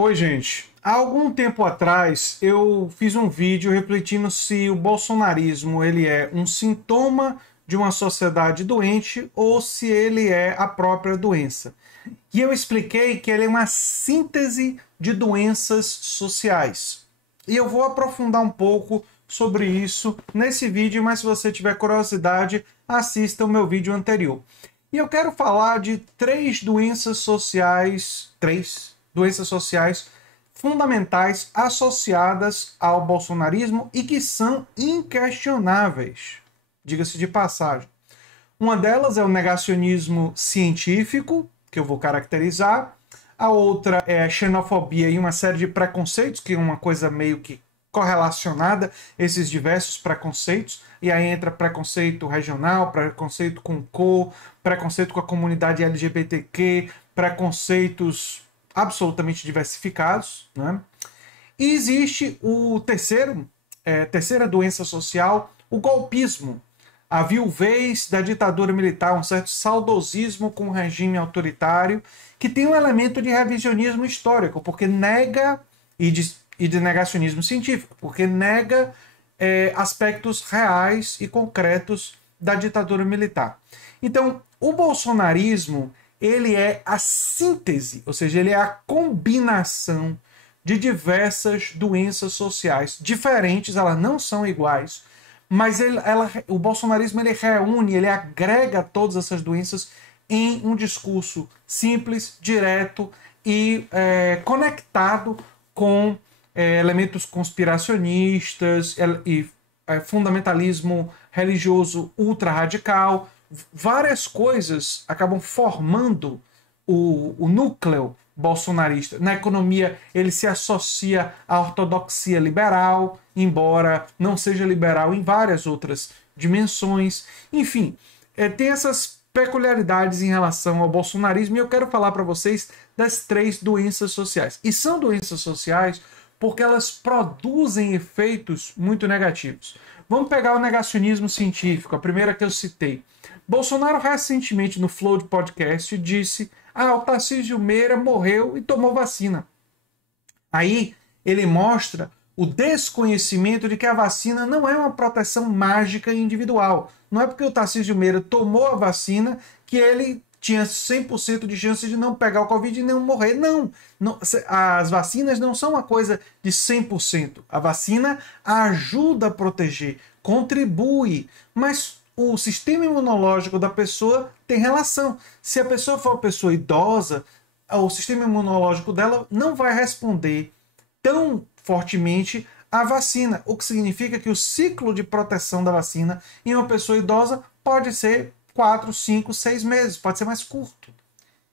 Oi, gente. Há algum tempo atrás eu fiz um vídeo refletindo se o bolsonarismo ele é um sintoma de uma sociedade doente ou se ele é a própria doença. E eu expliquei que ele é uma síntese de doenças sociais. E eu vou aprofundar um pouco sobre isso nesse vídeo, mas se você tiver curiosidade, assista o meu vídeo anterior. E eu quero falar de três doenças sociais fundamentais associadas ao bolsonarismo e que são inquestionáveis, diga-se de passagem. Uma delas é o negacionismo científico, que eu vou caracterizar. A outra é a xenofobia e uma série de preconceitos, que é uma coisa meio que correlacionada, esses diversos preconceitos. E aí entra preconceito regional, preconceito com cor, preconceito com a comunidade LGBTQ, preconceitos absolutamente diversificados, né? E existe o terceira doença social, o golpismo, a viuvez da ditadura militar, um certo saudosismo com o regime autoritário, que tem um elemento de revisionismo histórico, porque nega, e de negacionismo científico, porque nega aspectos reais e concretos da ditadura militar. Então, o bolsonarismo ele é a síntese, ou seja, ele é a combinação de diversas doenças sociais diferentes, elas não são iguais, mas o bolsonarismo ele reúne, ele agrega todas essas doenças em um discurso simples, direto e conectado com elementos conspiracionistas e fundamentalismo religioso ultra radical. Várias coisas acabam formando o núcleo bolsonarista. Na economia, ele se associa à ortodoxia liberal, embora não seja liberal em várias outras dimensões. Enfim, tem essas peculiaridades em relação ao bolsonarismo e eu quero falar para vocês das três doenças sociais. E são doenças sociais porque elas produzem efeitos muito negativos. Vamos pegar o negacionismo científico, a primeira que eu citei. Bolsonaro recentemente no Flow de Podcast disse: o Tarcísio Meira morreu e tomou vacina. Aí ele mostra o desconhecimento de que a vacina não é uma proteção mágica e individual. Não é porque o Tarcísio Meira tomou a vacina que ele tinha 100% de chance de não pegar o Covid e não morrer. Não, as vacinas não são uma coisa de 100%. A vacina ajuda a proteger, contribui, mas o sistema imunológico da pessoa tem relação. Se a pessoa for uma pessoa idosa, o sistema imunológico dela não vai responder tão fortemente à vacina, o que significa que o ciclo de proteção da vacina em uma pessoa idosa pode ser 4, 5, 6 meses, pode ser mais curto.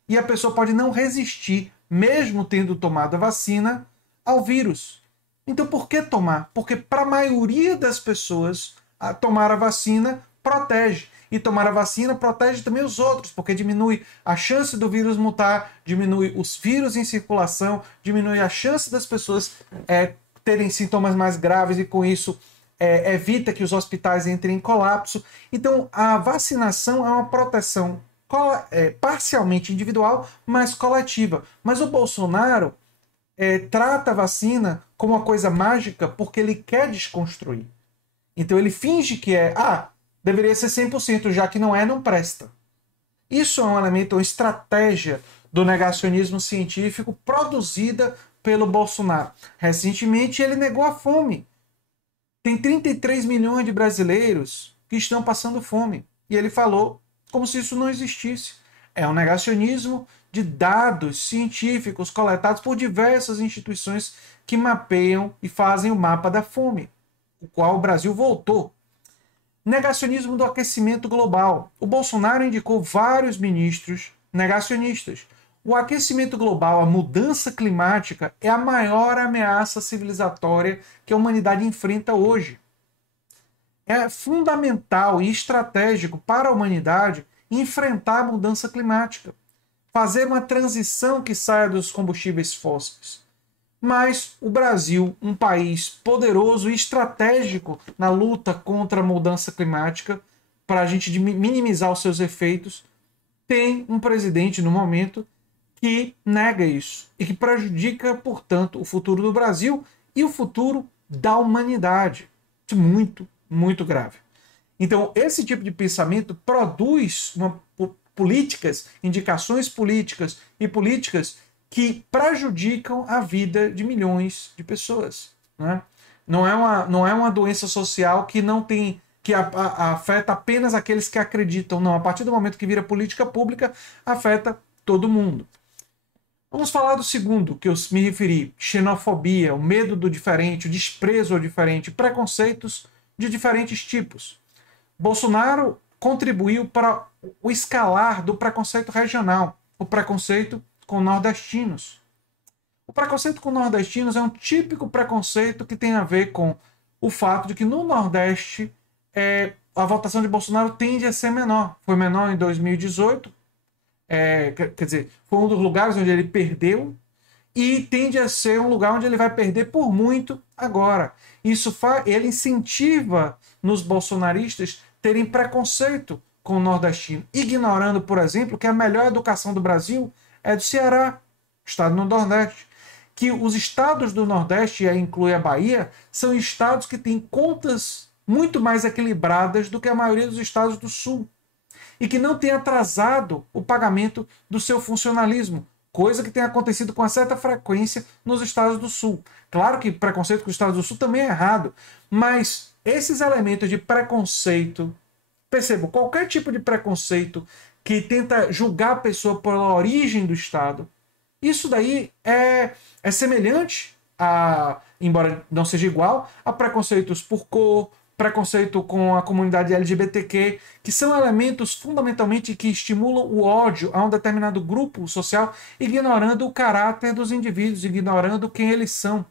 E a pessoa pode não resistir, mesmo tendo tomado a vacina, ao vírus. Então por que tomar? Porque para a maioria das pessoas, tomar a vacina protege. E tomar a vacina protege também os outros, porque diminui a chance do vírus mutar, diminui os vírus em circulação, diminui a chance das pessoas terem sintomas mais graves e com isso evita que os hospitais entrem em colapso. Então, a vacinação é uma proteção parcialmente individual, mas coletiva. Mas o Bolsonaro trata a vacina como uma coisa mágica porque ele quer desconstruir. Então, ele finge que deveria ser 100%, já que não é, não presta. Isso é um elemento, uma estratégia do negacionismo científico produzida pelo Bolsonaro. Recentemente, ele negou a fome. Tem 33 milhões de brasileiros que estão passando fome. E ele falou como se isso não existisse. É um negacionismo de dados científicos coletados por diversas instituições que mapeiam e fazem o mapa da fome, o qual o Brasil voltou. Negacionismo do aquecimento global. O Bolsonaro indicou vários ministros negacionistas. O aquecimento global, a mudança climática, é a maior ameaça civilizatória que a humanidade enfrenta hoje. É fundamental e estratégico para a humanidade enfrentar a mudança climática, fazer uma transição que saia dos combustíveis fósseis. Mas o Brasil, um país poderoso e estratégico na luta contra a mudança climática, para a gente minimizar os seus efeitos, tem um presidente no momento que nega isso e que prejudica, portanto, o futuro do Brasil e o futuro da humanidade. Isso é muito, muito grave. Então, esse tipo de pensamento produz políticas, indicações políticas e políticas que prejudicam a vida de milhões de pessoas. Né? Não é uma doença social que não tem que afeta apenas aqueles que acreditam. Não, a partir do momento que vira política pública, afeta todo mundo. Vamos falar do segundo, que eu me referi: xenofobia, o medo do diferente, o desprezo ao diferente, preconceitos de diferentes tipos. Bolsonaro contribuiu para o escalar do preconceito regional, o preconceito com nordestinos. O preconceito com nordestinos é um típico preconceito que tem a ver com o fato de que no Nordeste a votação de Bolsonaro tende a ser menor. Foi menor em 2018, quer dizer, foi um dos lugares onde ele perdeu e tende a ser um lugar onde ele vai perder por muito agora. Ele incentiva nos bolsonaristas terem preconceito com o nordestino, ignorando, por exemplo, que a melhor educação do Brasil é do Ceará, estado no Nordeste. Que os estados do Nordeste, e aí inclui a Bahia, são estados que têm contas muito mais equilibradas do que a maioria dos estados do Sul. E que não tem atrasado o pagamento do seu funcionalismo, coisa que tem acontecido com uma certa frequência nos estados do Sul. Claro que preconceito com os estados do Sul também é errado, mas esses elementos de preconceito, percebo, qualquer tipo de preconceito que tenta julgar a pessoa pela origem do estado, isso daí é semelhante embora não seja igual, a preconceitos por cor, preconceito com a comunidade LGBTQ, que são elementos fundamentalmente que estimulam o ódio a um determinado grupo social, ignorando o caráter dos indivíduos, ignorando quem eles são.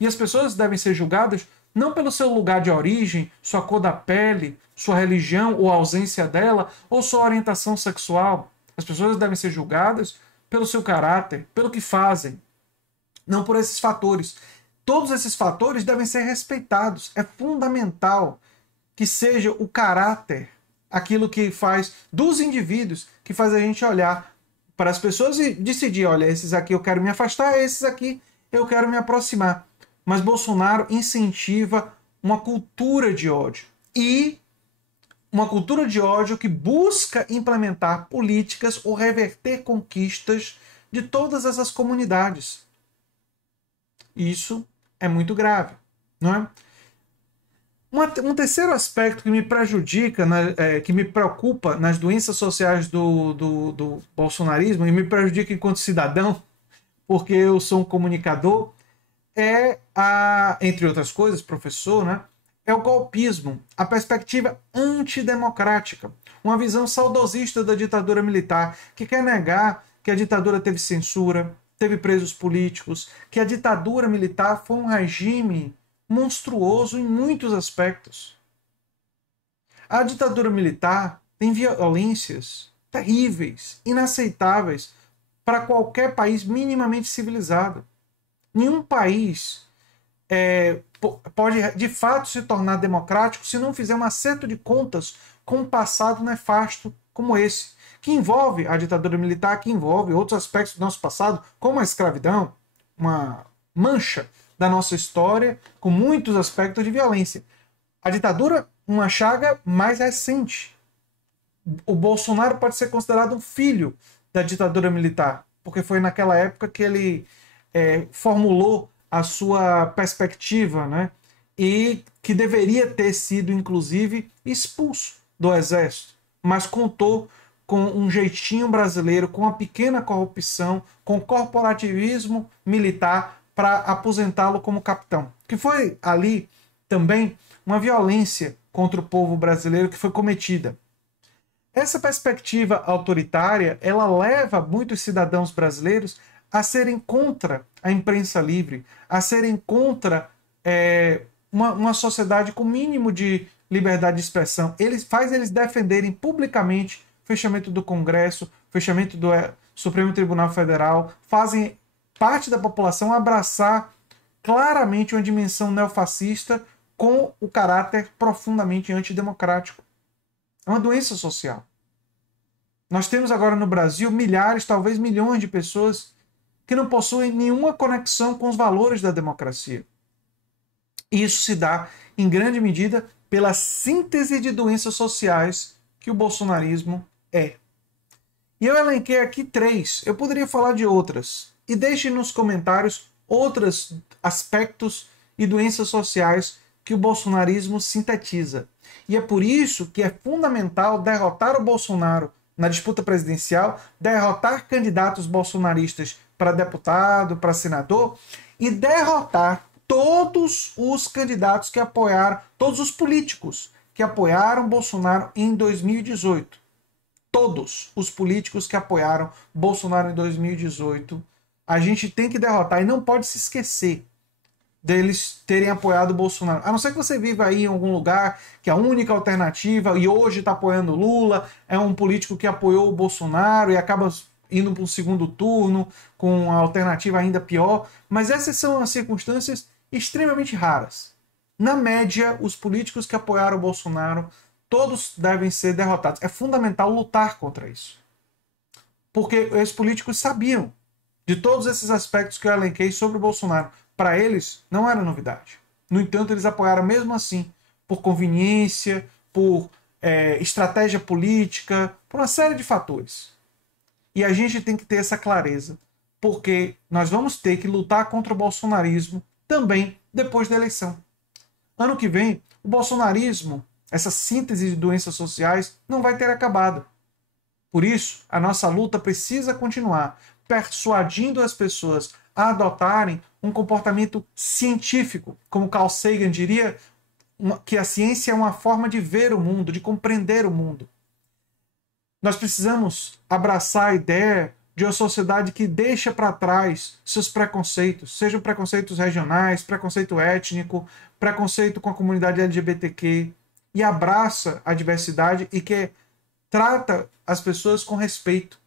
E as pessoas devem ser julgadas não pelo seu lugar de origem, sua cor da pele, sua religião ou ausência dela, ou sua orientação sexual. As pessoas devem ser julgadas pelo seu caráter, pelo que fazem, não por esses fatores. Todos esses fatores devem ser respeitados. É fundamental que seja o caráter, aquilo que faz dos indivíduos, que faz a gente olhar para as pessoas e decidir, olha, esses aqui eu quero me afastar, esses aqui eu quero me aproximar. Mas Bolsonaro incentiva uma cultura de ódio. E uma cultura de ódio que busca implementar políticas ou reverter conquistas de todas essas comunidades. Isso é muito grave, não é? Um terceiro aspecto que me prejudica, que me preocupa nas doenças sociais do bolsonarismo e me prejudica enquanto cidadão, porque eu sou um comunicador, entre outras coisas, professor, né? É o golpismo, a perspectiva antidemocrática, uma visão saudosista da ditadura militar, que quer negar que a ditadura teve censura, teve presos políticos, que a ditadura militar foi um regime monstruoso em muitos aspectos. A ditadura militar tem violências terríveis, inaceitáveis para qualquer país minimamente civilizado. Nenhum país pode de fato se tornar democrático se não fizer um acerto de contas com um passado nefasto como esse, que envolve a ditadura militar, que envolve outros aspectos do nosso passado, como a escravidão, uma mancha da nossa história com muitos aspectos de violência. A ditadura, uma chaga mais recente. O Bolsonaro pode ser considerado um filho da ditadura militar, porque foi naquela época que ele formulou a sua perspectiva, né? E que deveria ter sido, inclusive, expulso do exército, mas contou com um jeitinho brasileiro, com uma pequena corrupção, com corporativismo militar para aposentá-lo como capitão. Que foi ali também uma violência contra o povo brasileiro que foi cometida. Essa perspectiva autoritária, ela leva muitos cidadãos brasileiros a serem contra a imprensa livre, a serem contra uma sociedade com mínimo de liberdade de expressão. Faz eles defenderem publicamente o fechamento do Congresso, fechamento do Supremo Tribunal Federal, fazem parte da população abraçar claramente uma dimensão neofascista com o caráter profundamente antidemocrático. É uma doença social. Nós temos agora no Brasil milhares, talvez milhões de pessoas que não possuem nenhuma conexão com os valores da democracia. Isso se dá, em grande medida, pela síntese de doenças sociais que o bolsonarismo é. E eu elenquei aqui 3, eu poderia falar de outras. E deixe nos comentários outros aspectos e doenças sociais que o bolsonarismo sintetiza. E é por isso que é fundamental derrotar o Bolsonaro na disputa presidencial, derrotar candidatos bolsonaristas para deputado, para senador, e derrotar todos os candidatos que apoiaram, todos os políticos que apoiaram Bolsonaro em 2018. Todos os políticos que apoiaram Bolsonaro em 2018, a gente tem que derrotar e não pode se esquecer deles terem apoiado o Bolsonaro. A não ser que você viva aí em algum lugar que a única alternativa, e hoje está apoiando Lula, é um político que apoiou o Bolsonaro e acaba indo para um segundo turno com uma alternativa ainda pior. Mas essas são as circunstâncias extremamente raras. Na média, os políticos que apoiaram o Bolsonaro, todos devem ser derrotados. É fundamental lutar contra isso. Porque esses políticos sabiam de todos esses aspectos que eu elenquei sobre o Bolsonaro. Para eles, não era novidade. No entanto, eles apoiaram mesmo assim, por conveniência, por estratégia política, por uma série de fatores. E a gente tem que ter essa clareza, porque nós vamos ter que lutar contra o bolsonarismo também depois da eleição. Ano que vem, o bolsonarismo, essa síntese de doenças sociais, não vai ter acabado. Por isso, a nossa luta precisa continuar persuadindo as pessoas a adotarem um comportamento científico, como Carl Sagan diria, que a ciência é uma forma de ver o mundo, de compreender o mundo. Nós precisamos abraçar a ideia de uma sociedade que deixa para trás seus preconceitos, sejam preconceitos regionais, preconceito étnico, preconceito com a comunidade LGBTQ, e abraça a diversidade e que trata as pessoas com respeito.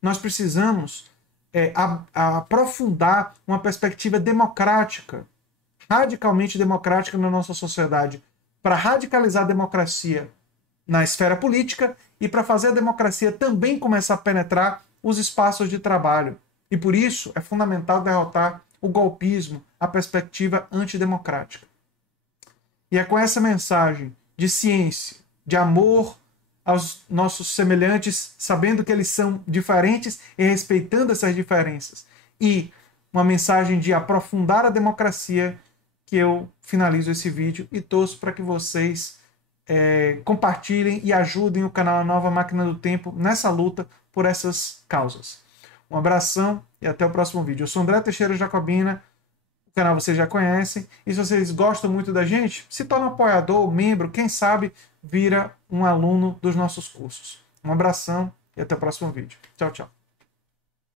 Nós precisamos aprofundar uma perspectiva democrática, radicalmente democrática na nossa sociedade, para radicalizar a democracia na esfera política e para fazer a democracia também começar a penetrar os espaços de trabalho. E por isso é fundamental derrotar o golpismo, a perspectiva antidemocrática. E é com essa mensagem de ciência, de amor aos nossos semelhantes, sabendo que eles são diferentes e respeitando essas diferenças, e uma mensagem de aprofundar a democracia, que eu finalizo esse vídeo e torço para que vocês compartilhem e ajudem o canal Nova Máquina do Tempo nessa luta por essas causas. Um abração e até o próximo vídeo. Eu sou André Teixeira Jacobina, o canal vocês já conhecem, e se vocês gostam muito da gente, se torna um apoiador, membro, quem sabe vira um aluno dos nossos cursos. Um abração e até o próximo vídeo. Tchau, tchau.